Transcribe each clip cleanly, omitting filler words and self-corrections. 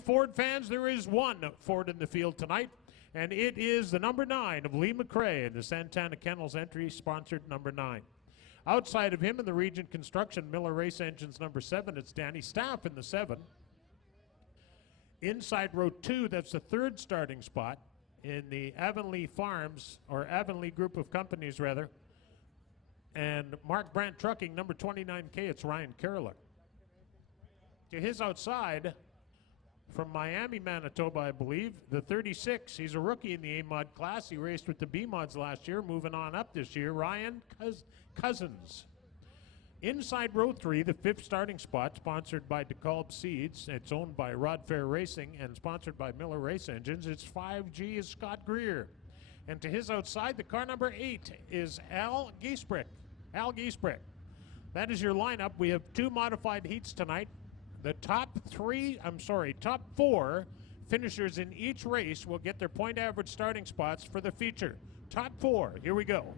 Ford fans, there is one Ford in the field tonight, and it is the number 9 of Lee McRae in the Santana Kennels entry, sponsored number 9. Outside of him in the Regent Construction Miller Race Engines number 7, it's Danny Staff in the 7. Inside row 2, that's the 3rd starting spot in the Avonlea Farms, or Avonlea Group of Companies rather, and Mark Brandt Trucking number 29K, it's Ryan Kerlick. To his outside, from Miami, Manitoba, I believe, the 36. He's a rookie in the A-Mod class. He raced with the B-Mods last year, moving on up this year. Ryan Cousins. Inside row 3, the 5th starting spot, sponsored by DeKalb Seeds. It's owned by Rod Fair Racing and sponsored by Miller Race Engines. It's 5G is Scott Greer. And to his outside, the car number 8 is Al Giesbrick. That is your lineup. We have 2 modified heats tonight. The top 4 finishers in each race will get their point average starting spots for the feature. Top 4, here we go.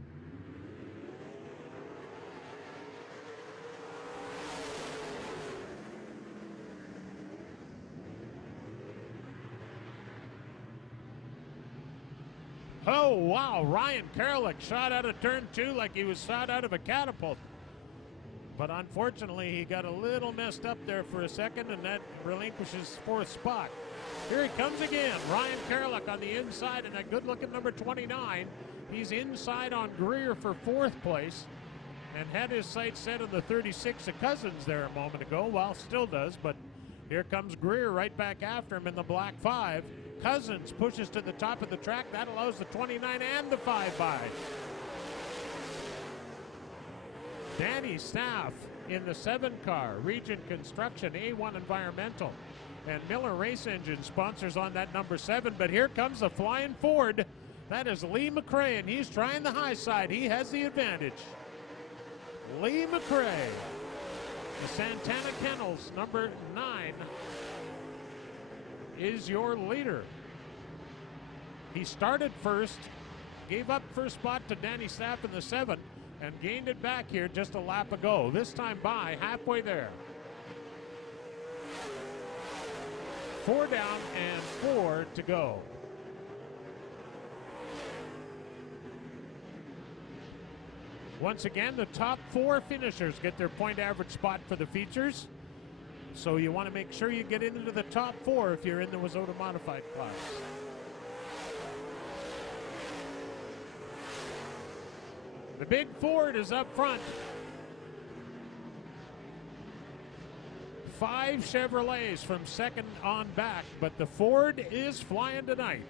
Oh, wow, Ryan Kerlick shot out of turn 2 like he was shot out of a catapult. But unfortunately, he got a little messed up there for a second, and that relinquishes 4th spot. Here he comes again. Ryan Kerlick on the inside, and a good-looking number 29. He's inside on Greer for 4th place, and had his sights set on the 36 of Cousins there a moment ago. Well, still does, but here comes Greer right back after him in the black 5. Cousins pushes to the top of the track. That allows the 29 and the 5 by. Danny Staff in the 7 car, Regent Construction, A1 Environmental, and Miller Race Engine sponsors on that number 7. But here comes the flying Ford. That is Lee McRae, and he's trying the high side. He has the advantage. Lee McRae, the Santana Kennels, number 9, is your leader. He started first, gave up first spot to Danny Staff in the 7, and gained it back here just a lap ago. This time by halfway there. 4 down and 4 to go. Once again, the top 4 finishers get their point average spot for the features. So you want to make sure you get into the top 4 if you're in the Wazota Modified class. The big Ford is up front. 5 Chevrolets from second on back, but the Ford is flying tonight.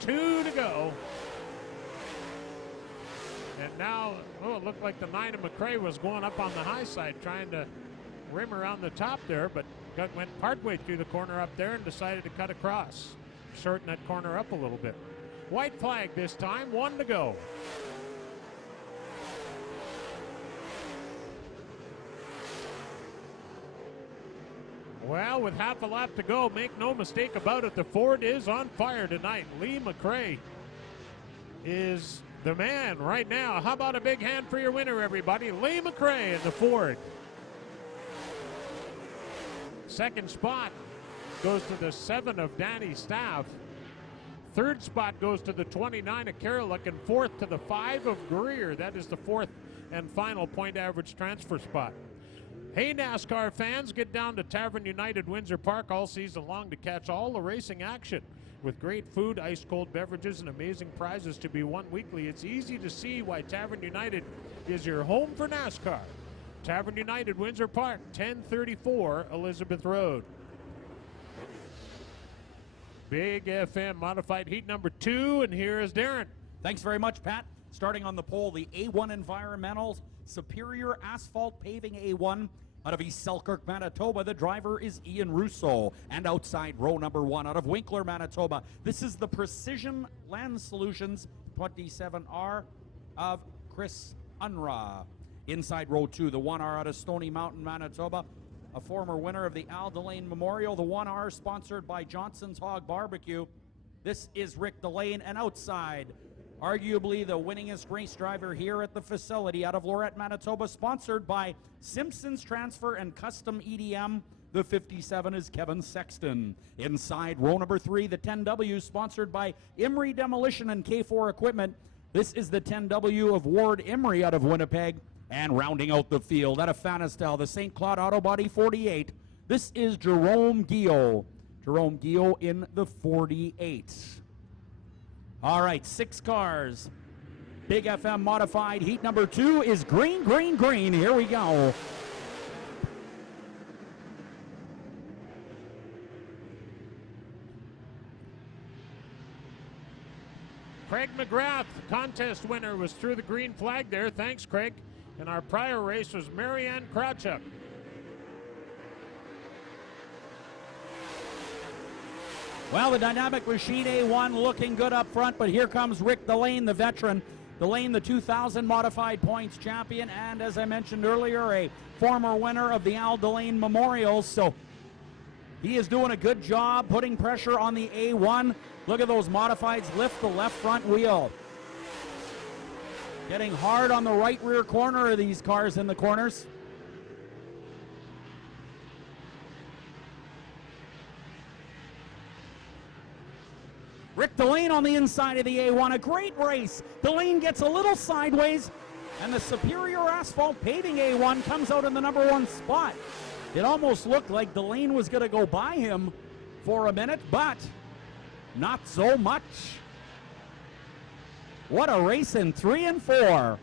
2 to go. And now, it looked like the 9 of McRae was going up on the high side, trying to rim around the top there, but went partway through the corner up there and decided to cut across, shorten that corner up a little bit. White flag this time, 1 to go. Well, with half a lap to go, make no mistake about it, the Ford is on fire tonight. Lee McRae is the man right now. How about a big hand for your winner, everybody? Lee McRae in the Ford. Second spot goes to the 7 of Danny Staff. 3rd spot goes to the 29 of Kerlick, and 4th to the 5 of Greer. That is the 4th and final point average transfer spot. Hey, NASCAR fans, get down to Tavern United Windsor Park all season long to catch all the racing action. With great food, ice-cold beverages, and amazing prizes to be won weekly, it's easy to see why Tavern United is your home for NASCAR. Tavern United Windsor Park, 1034 Elizabeth Road. Big FM modified heat number 2, and here is Darren. Thanks very much, Pat. Starting on the pole, the A1 Environmental Superior Asphalt Paving A1 out of East Selkirk, Manitoba. The driver is Ian Russo. And outside row number 1 out of Winkler, Manitoba. This is the Precision Land Solutions 27R of Chris Unruh. Inside row 2, the 1R out of Stony Mountain, Manitoba. A former winner of the Al Delane Memorial, the 1R sponsored by Johnson's Hog Barbecue. This is Rick Delane, and outside arguably the winningest race driver here at the facility out of Lorette, Manitoba, sponsored by Simpson's Transfer and Custom EDM. The 57 is Kevin Sexton. Inside row number 3, the 10W, sponsored by Emery Demolition and K4 Equipment. This is the 10W of Ward Emery out of Winnipeg. And rounding out the field out of Fanistel, the St. Claude Auto Body 48. This is Jerome Guillot. Jerome Guillot in the 48. All right, 6 cars. Big FM modified. Heat number 2 is green, green, green. Here we go. Craig McGrath, contest winner, was through the green flag there. Thanks, Craig. And our prior race was Marianne Krawchuk. Well, the Dynamic Machine A1 looking good up front, but here comes Rick Delane, the veteran. Delane, the 2000 modified points champion, and as I mentioned earlier, a former winner of the Al Delane Memorials. So he is doing a good job putting pressure on the A1. Look at those modifieds lift the left front wheel. Getting hard on the right rear corner of these cars in the corners. Rick Delane on the inside of the A1, a great race. Delane gets a little sideways, and the Superior Asphalt Paving A1 comes out in the number 1 spot. It almost looked like Delane was going to go by him for a minute, but not so much. What a race in 3 and 4.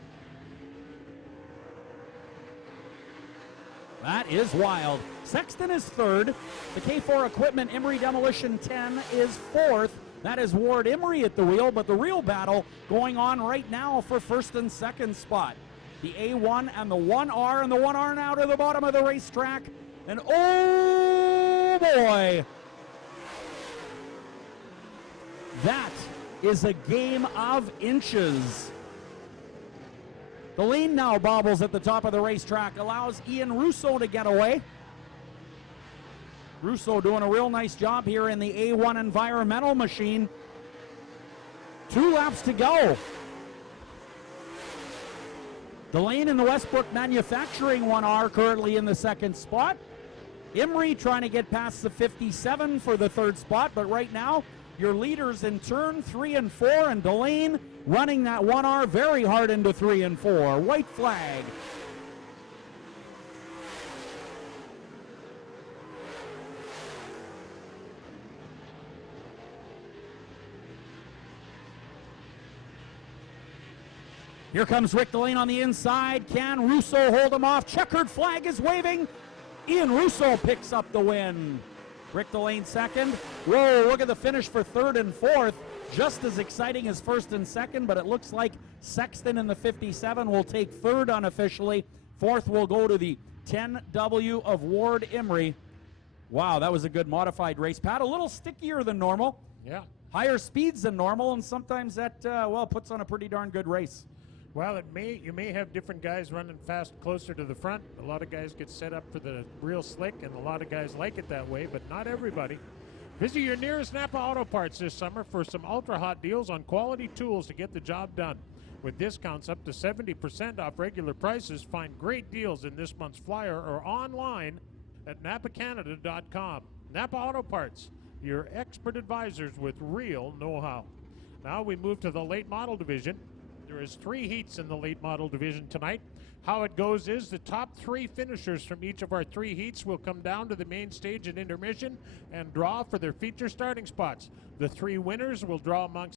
That is wild. Sexton is 3rd. The K4 Equipment Emery Demolition 10 is 4th. That is Ward Emery at the wheel, but the real battle going on right now for 1st and 2nd spot. The A1 and the 1R, and the 1R now to the bottom of the racetrack. And oh boy, that is a game of inches. The lean now bobbles at the top of the racetrack, allows Ian Russo to get away. Russo doing a real nice job here in the A1 environmental machine. 2 laps to go. Delane in the Westbrook Manufacturing 1R currently in the 2nd spot. Emery trying to get past the 57 for the 3rd spot, but right now your leaders in turn 3 and 4, and Delane running that 1R very hard into 3 and 4. White flag. Here comes Rick Delane on the inside. Can Russo hold him off? Checkered flag is waving. Ian Russo picks up the win. Rick Delane 2nd. Whoa, look at the finish for 3rd and 4th. Just as exciting as 1st and 2nd, but it looks like Sexton in the 57 will take 3rd unofficially. 4th will go to the 10W of Ward Emery. Wow, that was a good modified race. Pat, a little stickier than normal. Yeah. Higher speeds than normal, and sometimes that, puts on a pretty darn good race. Well, you may have different guys running fast closer to the front. A lot of guys get set up for the real slick, and a lot of guys like it that way, but not everybody. Visit your nearest Napa Auto Parts this summer for some ultra-hot deals on quality tools to get the job done. With discounts up to 70% off regular prices, find great deals in this month's flyer or online at napacanada.com. Napa Auto Parts, your expert advisors with real know-how. Now we move to the late model division. There is 3 heats in the late model division tonight. How it goes is the top 3 finishers from each of our 3 heats will come down to the main stage at intermission and draw for their feature starting spots. The 3 winners will draw amongst